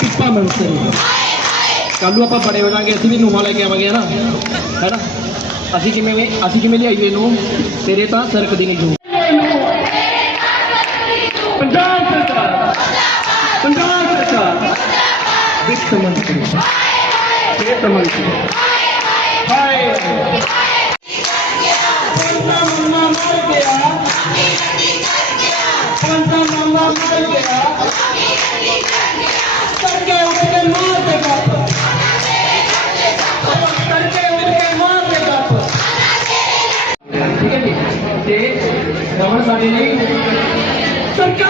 पीपा मंत्री कल आप बड़े हो जाएंगे असं भी नूह लैके आवेंगे है ना, है ना। असी किमें लियाईए नूह, तेरे तो सरकदी नहीं नूह। पंजाब सरकार वित्त मंत्री, वित्त मंत्री, सरकार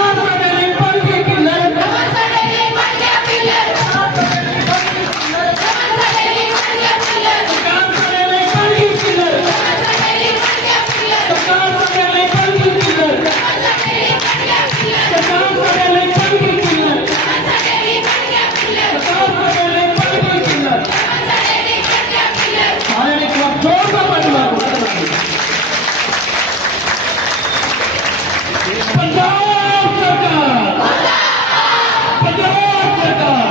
पंजाब सरकार